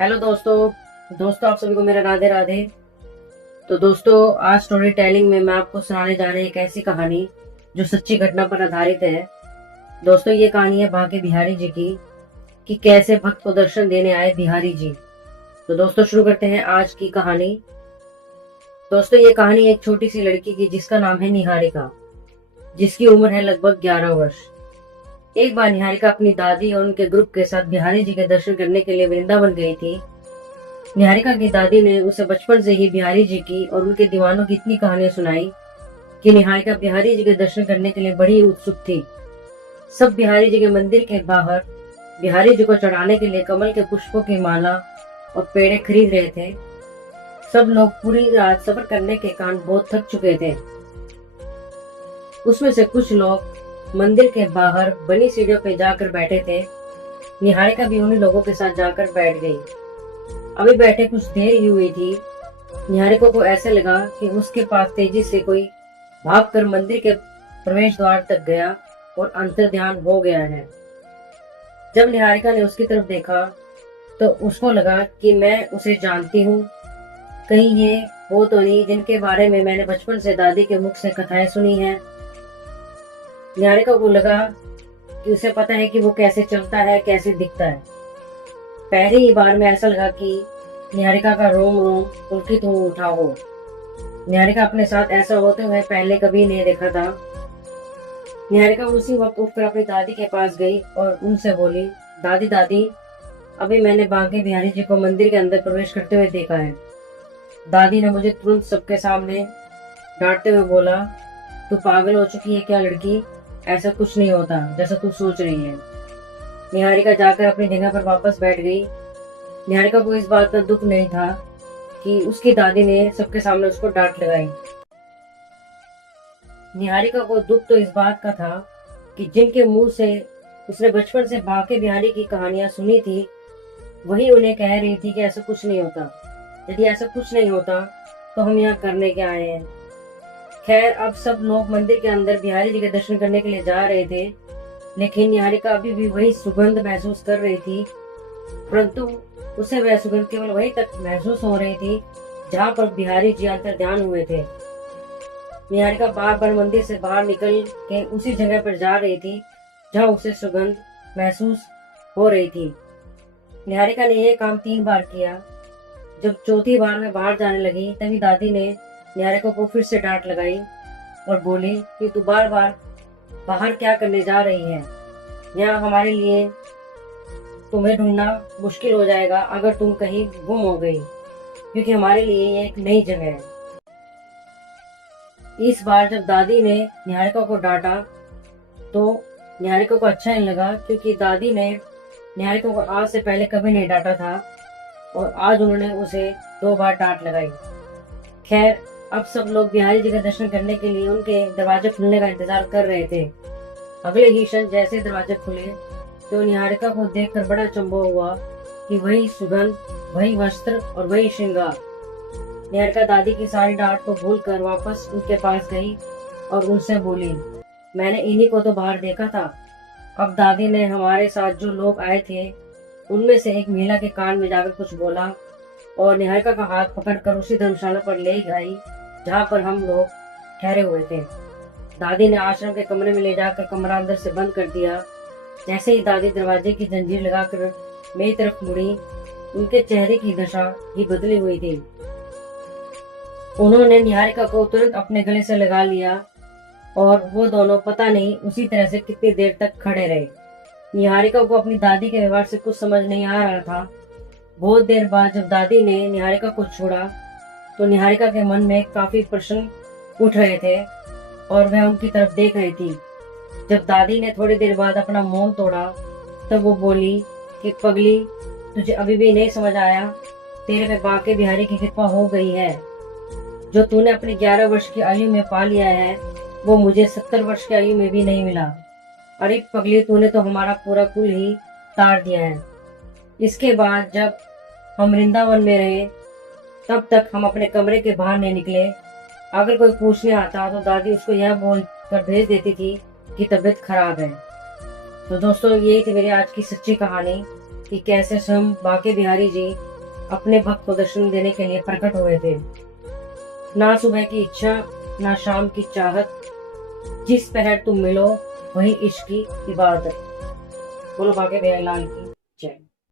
Hello दोस्तों आप सभी को मेरा राधे राधे। तो दोस्तों आज स्टोरी टेलिंग में मैं आपको सुनाने जा रही एक ऐसी कहानी जो सच्ची घटना पर आधारित है। दोस्तों ये कहानी है बांके बिहारी जी की कि कैसे भक्त को दर्शन देने आए बिहारी जी। तो दोस्तों शुरू करते हैं आज की कहानी। दोस्तों ये कहानी एक छोटी सी लड़की की जिसका नाम है निहारिका, जिसकी उम्र है लगभग 11 वर्ष। एक बार निहारिका अपनी दादी और उनके ग्रुप के साथ बिहारी जी के दर्शन करने के लिए वृंदावन गई थी। निहारिका की दादी ने उसे बचपन से ही बिहारी जी की और उनके दीवानों की इतनी कहानियां सुनाई कि निहारिका बिहारी जी के दर्शन करने के लिए बड़ी उत्सुक थी। सब बिहारी जी के मंदिर के बाहर बिहारी जी को चढ़ाने के लिए कमल के पुष्पों की माला और पेड़े खरीद रहे थे। सब लोग पूरी रात सफर करने के कारण बहुत थक चुके थे। उसमें से कुछ लोग मंदिर के बाहर बनी सीढ़ियों पे जाकर बैठे थे। निहारिका भी उन्हीं लोगों के साथ जाकर बैठ गई। अभी बैठे कुछ देर ही हुई थी, निहारिका को ऐसे लगा कि उसके पास तेजी से कोई भागकर मंदिर के प्रवेश द्वार तक गया और अंतर्ध्यान हो गया है। जब निहारिका ने उसकी तरफ देखा तो उसको लगा कि मैं उसे जानती हूँ। कहीं ये वो तो नहीं जिनके बारे में मैंने बचपन से दादी के मुख से कथाएं सुनी हैं। निहारिका को लगा कि उसे पता है कि वो कैसे चलता है, कैसे दिखता है। पहली ही बार में ऐसा लगा कि निहारिका का रोम रोम पुलकित हो उठा हो। निहारिका अपने साथ ऐसा होते हुए पहले कभी नहीं देखा था। निहारिका उसी वक्त उठकर अपनी दादी के पास गई और उनसे बोली, दादी दादी, अभी मैंने बांके बिहारी जी को मंदिर के अंदर प्रवेश करते हुए देखा है। दादी ने मुझे तुरंत सबके सामने डांटते हुए बोला, तू पागल हो चुकी है क्या लड़की, ऐसा कुछ नहीं होता जैसा तू सोच रही है। निहारिका जाकर अपनी जगह पर वापस बैठ गई। निहारिका को इस बात का दुख नहीं था कि उसकी दादी ने सबके सामने उसको डांट लगाई। निहारिका को दुख तो इस बात का था कि जिनके मुंह से उसने बचपन से बांके बिहारी की कहानियां सुनी थी, वही उन्हें कह रही थी कि ऐसा कुछ नहीं होता। यदि ऐसा कुछ नहीं होता तो हम यहाँ करने क्या आए हैं। खैर, अब सब लोग मंदिर के अंदर बिहारी जी के दर्शन करने के लिए जा रहे थे, लेकिन निहारिका अभी भी वही सुगंध महसूस कर रही थी, परंतु उसे वह सुगंध केवल वहीं तक महसूस हो रही थी जहाँ पर बिहारी जी अंतर्ध्यान हुए थे। निहारिका बार बार मंदिर से बाहर निकल के उसी जगह पर जा रही थी जहाँ उसे सुगंध महसूस हो रही थी। निहारिका ने यह काम 3 बार किया। जब चौथी बार में बाहर जाने लगी तभी दादी ने निहारिका को फिर से डांट लगाई और बोली कि तू बार बार बाहर क्या करने जा रही है। यहाँ हमारे लिए तुम्हें ढूंढना मुश्किल हो जाएगा अगर तुम कहीं गुम हो गई, क्योंकि हमारे लिए ये एक नई जगह है। इस बार जब दादी ने निहारिका को डांटा तो निहारिका को अच्छा नहीं लगा, क्योंकि दादी ने निहारिका को आज से पहले कभी नहीं डांटा था और आज उन्होंने उसे 2 बार डांट लगाई। खैर, अब सब लोग बिहारी जी के दर्शन करने के लिए उनके दरवाजे खुलने का इंतजार कर रहे थे। अगले ही क्षण जैसे दरवाजे खुले तो निहारिका को देखकर बड़ा अचंभा हुआ कि वही सुगंध, वही वस्त्र और वही श्रृंगार। निहारिका दादी की सारी डांट को भूलकर वापस उनके पास गई और उनसे बोली, मैंने इन्हीं को तो बाहर देखा था। अब दादी ने हमारे साथ जो लोग आए थे उनमें से एक महिला के कान में जाकर कुछ बोला और निहारिका का हाथ पकड़कर उसी धर्मशाला पर ले गई जहाँ पर हम लोग ठहरे हुए थे। दादी ने आश्रम के कमरे में ले जाकर कमरा अंदर से बंद कर दिया। जैसे ही दादी दरवाजे की जंजीर लगाकर मेरी तरफ मुड़ी, उनके चेहरे की दशा ही बदली हुई थी। उन्होंने निहारिका को तुरंत अपने गले से लगा लिया और वो दोनों पता नहीं उसी तरह से कितनी देर तक खड़े रहे। निहारिका को अपनी दादी के व्यवहार से कुछ समझ नहीं आ रहा था। बहुत देर बाद जब दादी ने निहारिका को छोड़ा तो निहारिका के मन में काफी प्रश्न उठ रहे थे और वह उनकी तरफ देख रही थी। जब दादी ने थोड़ी देर बाद अपना मौन तोड़ा तब वो बोली कि पगली, तुझे अभी भी नहीं समझ आया? तेरे पे बांके बिहारी की कृपा हो गई है। जो तूने अपनी 11 वर्ष की आयु में पा लिया है वो मुझे 70 वर्ष की आयु में भी नहीं मिला। अरे पगली, तूने तो हमारा पूरा कुल ही तार दिया है। इसके बाद जब हम वृंदावन में रहे तब तक हम अपने कमरे के बाहर नहीं निकले। अगर कोई पूछने आता तो दादी उसको यह बोल कर भेज देती थी कि तबीयत खराब है। तो दोस्तों, ये थी मेरी आज की सच्ची कहानी कि कैसे स्वयं बांके बिहारी जी अपने भक्त को दर्शन देने के लिए प्रकट हुए थे। ना सुबह की इच्छा, ना शाम की चाहत, जिस पहर तुम मिलो वही इश्क की इबादत। बोलो बाके भैया लाल की।